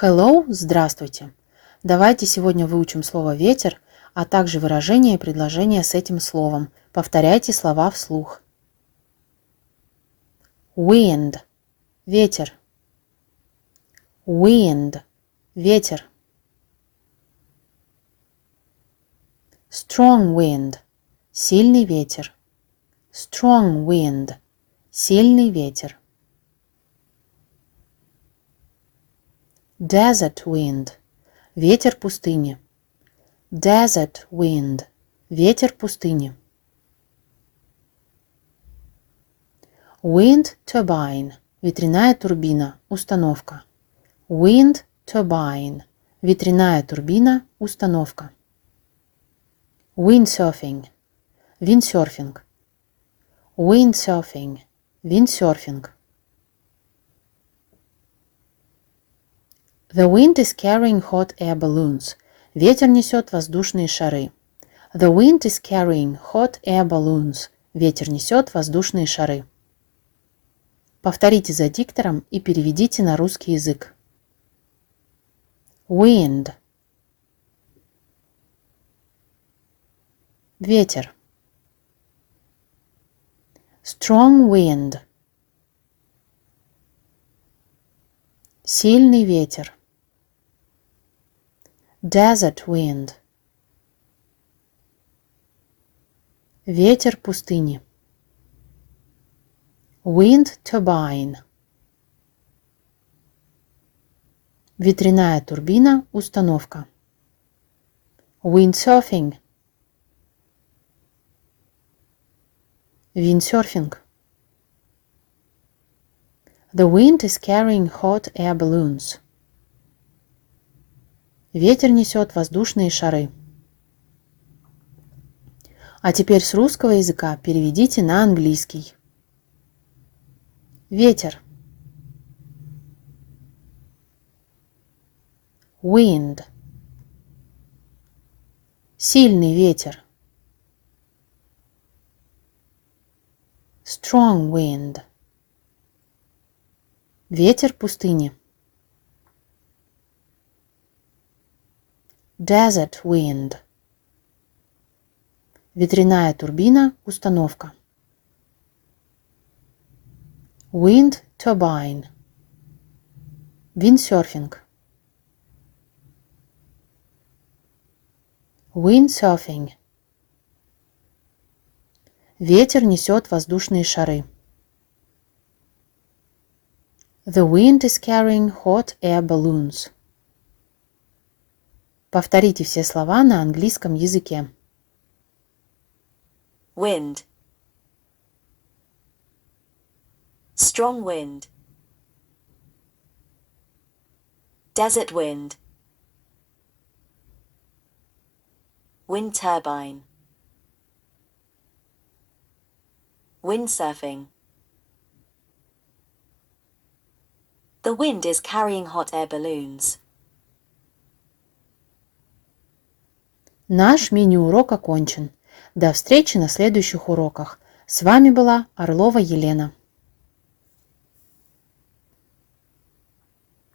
Hello, здравствуйте. Давайте сегодня выучим слово «ветер», а также выражения и предложения с этим словом. Повторяйте слова вслух. Wind – ветер. Wind – ветер. Strong wind – сильный ветер. Strong wind – сильный ветер. Desert wind – ветер пустыни. Desert wind – ветер пустыни. Wind turbine – ветряная турбина, установка. Wind turbine – ветряная турбина, установка. Windsurfing – виндсерфинг. Windsurfing – виндсерфинг. The wind is carrying hot air balloons. Ветер несет воздушные шары. The wind is carrying hot air balloons. Ветер несет воздушные шары. Повторите за диктором и переведите на русский язык. Wind. Ветер. Strong wind. Сильный ветер. Desert wind. Ветер пустыни. Wind turbine. Ветряная турбина, установка. Windsurfing. Виндсерфинг. The wind is carrying hot air balloons. Ветер несет воздушные шары. А теперь с русского языка переведите на английский. Ветер. Wind. Сильный ветер. Strong wind. Ветер пустыни. Desert wind. Ветряная турбина, установка. Wind turbine. Виндсерфинг. Windsurfing. Ветер несет воздушные шары. The wind is carrying hot air balloons. Повторите все слова на английском языке. Wind. Strong wind. Desert wind. Wind turbine. Windsurfing. The wind is carrying hot air balloons. Наш мини-урок окончен. До встречи на следующих уроках. С вами была Орлова Елена.